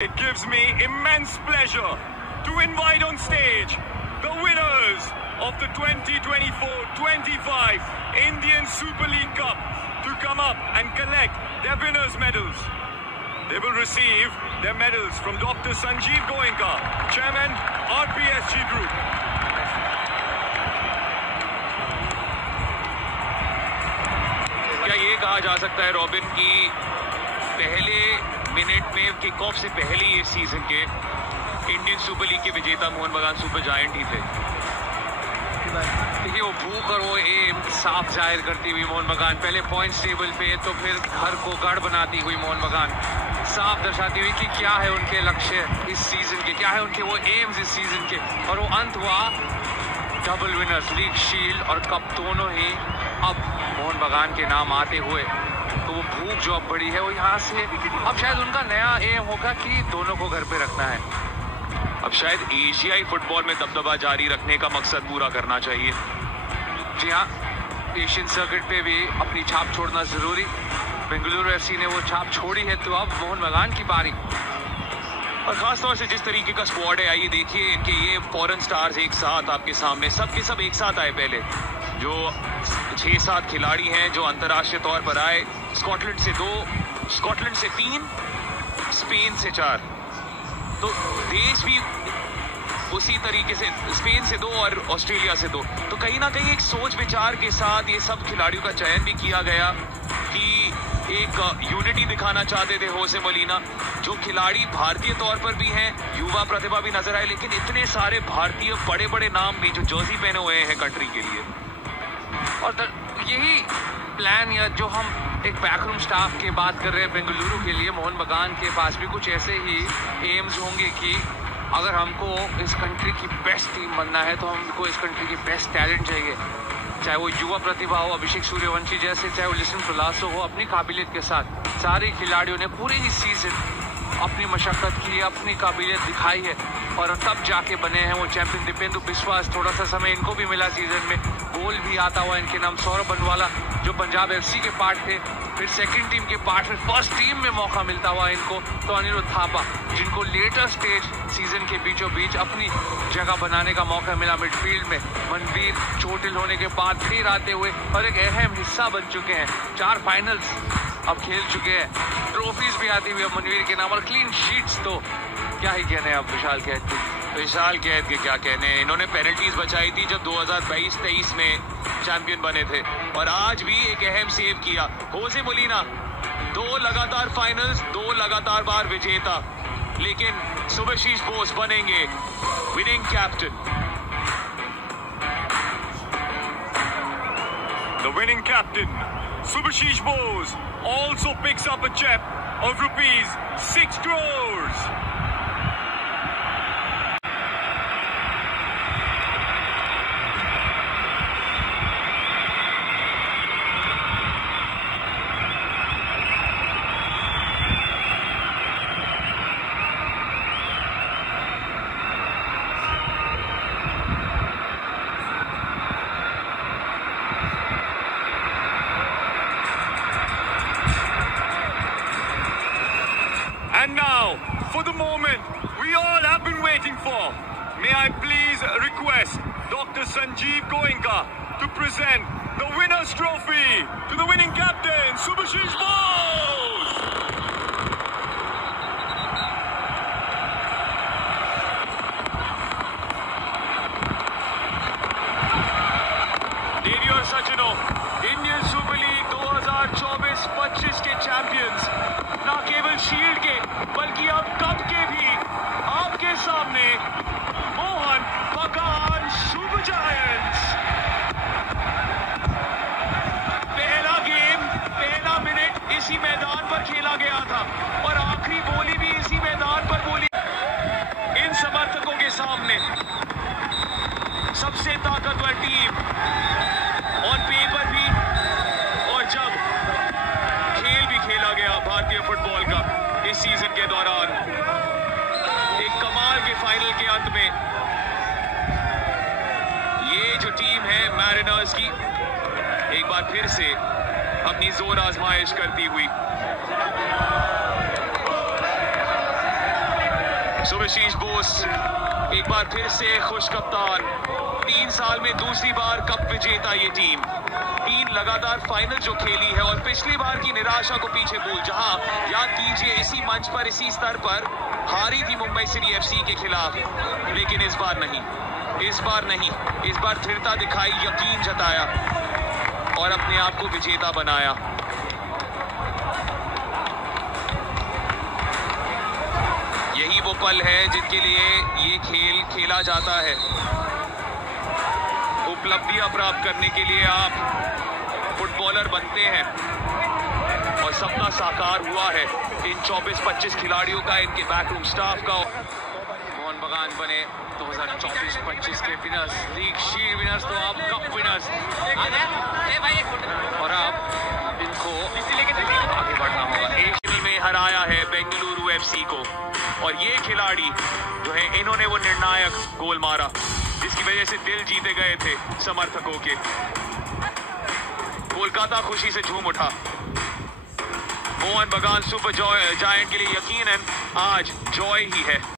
It gives me immense pleasure to invite on stage the winners of the 2024-25 Indian Super League Cup to come up and collect their winners' medals. They will receive their medals from Dr. Sanjeev Goenka, Chairman, RPSG Group. क्या ये कहा जा सकता है robin कि पहले minute में kick off से पहले ये सीजन के इंडियन सुपर लीग के विजेता मोहन बगान सुपर जायंट ही थे? देखिए, वो भूख और वो एम साफ जाहिर करती हुई मोहन बगान पहले पॉइंट्स टेबल पे, तो फिर घर को गढ़ बनाती हुई मोहन बगान साफ दर्शाती हुई कि क्या है उनके लक्ष्य इस सीजन के, क्या है उनके वो एम्स इस सीजन के। और वो अंत हुआ डबल विनर्स, लीग, शील्ड और कप दोनों ही अब मोहन बगान के नाम आते हुए। तो वो भूख जो अब बड़ी है वो यहाँ से अब शायद उनका नया एम होगा कि दोनों को घर पे रखना है। अब शायद एशियाई फुटबॉल में दबदबा जारी रखने का मकसद पूरा करना चाहिए। जी हाँ, एशियन सर्किट पे भी अपनी छाप छोड़ना जरूरी। बेंगलुरु एफसी ने वो छाप छोड़ी है, तो अब मोहन बगान की बारी। और खासतौर से जिस तरीके का स्क्वाड है, आइए देखिए इनके ये फॉरेन स्टार्स एक साथ आपके सामने, सब के सब एक साथ आए। पहले जो 6-7 खिलाड़ी हैं जो अंतर्राष्ट्रीय तौर पर आए, स्कॉटलैंड से 2, स्कॉटलैंड से 3, स्पेन से 4। तो देश भी उसी तरीके से, स्पेन से 2 और ऑस्ट्रेलिया से 2। तो कहीं ना कहीं एक सोच विचार के साथ ये सब खिलाड़ियों का चयन भी किया गया कि एक यूनिटी दिखाना चाहते थे होसे मोलिना। जो खिलाड़ी भारतीय तौर पर भी हैं, युवा प्रतिभा भी नजर आए, लेकिन इतने सारे भारतीय बड़े बड़े नाम भी जो जर्सी पहने हुए हैं कंट्री के लिए। और यही प्लान, या जो हम एक बैकरूम स्टाफ की बात कर रहे हैं बेंगलुरु के लिए, मोहन बगान के पास भी कुछ ऐसे ही एम्स होंगे कि अगर हमको इस कंट्री की बेस्ट टीम बनना है तो हमको इस कंट्री की बेस्ट टैलेंट चाहिए। चाहे वो युवा प्रतिभा हो, अभिषेक सूर्यवंशी जैसे, चाहे वो लिसन फ्लासो हो, अपनी काबिलियत के साथ सारे खिलाड़ियों ने पूरे ही सीजन अपनी मशक्कत की, अपनी काबिलियत दिखाई है और तब जाके बने हैं वो चैंपियन। दीपेंदु बिस्वास, थोड़ा सा समय इनको भी मिला सीजन में, गोल भी आता हुआ इनके नाम। सौरभ बनवाला जो पंजाब एफसी के पार्ट थे, फिर सेकंड टीम के पार्ट में फर्स्ट टीम में मौका मिलता हुआ इनको। तो अनिरुद्ध थापा, जिनको लेटर स्टेज सीजन के बीचों बीच अपनी जगह बनाने का मौका मिला मिडफील्ड में। मनवीर चोटिल होने के बाद फिर आते हुए और एक अहम हिस्सा बन चुके हैं। 4 फाइनल्स अब खेल चुके हैं, ट्रॉफीज भी आती हुई मनवीर के नाम, और क्लीन शीट्स। तो क्या ही कहने अब विशाल कैद की। विशाल कैद के क्या कहने, इन्होंने पेनल्टीज बचाई थी जब 2022-23 में चैंपियन बने थे, और आज भी एक अहम सेव किया। होसे मोलिना 2 लगातार फाइनल्स, 2 लगातार बार विजेता, लेकिन सुभाशीष बोस बनेंगे winning captain. The winning captain, Subhashish Bose, also picks up a check of ₹6 crores. And now, for the moment we all have been waiting for, may I please request Dr. Sanjeev Goenka to present the winner's trophy to the winning captain, Subhashish Bose! देवी और सचिनों, Indian super league 2024-25 के champions ना केवल shield के बल्कि अब cup के भी आपके सामने, मोहन बगान सुपर जायंट्स। पहला गेम, पहला मिनट इसी मैदान पर खेला गया था और आखिरी बोली भी इसी मैदान पर बोली। इन समर्थकों के सामने सबसे ताकतवर टीम ऑन पेपर भी, और जब खेल भी खेला गया भारतीय फुटबॉल का इस सीजन के दौरान, एक कमाल के फाइनल के अंत में ये जो टीम है मैरिनर्स की, एक बार फिर से अपनी जोर आजमाइश करती हुई सुभाशीष बोस एक बार फिर से खुश कप्तान। 3 साल में दूसरी बार कप विजेता ये टीम। 3 लगातार फाइनल जो खेली है और पिछली बार की निराशा को पीछे भूल, जहां याद कीजिए इसी मंच पर इसी स्तर पर हारी थी मुंबई सिटी एफसी के खिलाफ। लेकिन इस बार नहीं, इस बार दृढ़ता दिखाई, यकीन जताया और अपने आप को विजेता बनाया। यही वो पल है जिनके लिए ये खेल खेला जाता है। उपलब्धियां प्राप्त करने के लिए आप फुटबॉलर बनते हैं और सपना साकार हुआ है इन 24-25 खिलाड़ियों का, इनके बैकरूम स्टाफ का। मोहन बगान बने 2024-25 के विनर्स, लीग शील्ड विनर्स, तो आप कप विनर्स। और अब इनको आगे बढ़ना होगा। एशिया में हराया है बेंगलुरु एफसी को और ये खिलाड़ी जो है इन्होंने वो निर्णायक गोल मारा जिसकी वजह से दिल जीते गए थे समर्थकों के। कोलकाता खुशी से झूम उठा। मोहन बगान सुपर जायंट के लिए यकीनन आज जॉय ही है।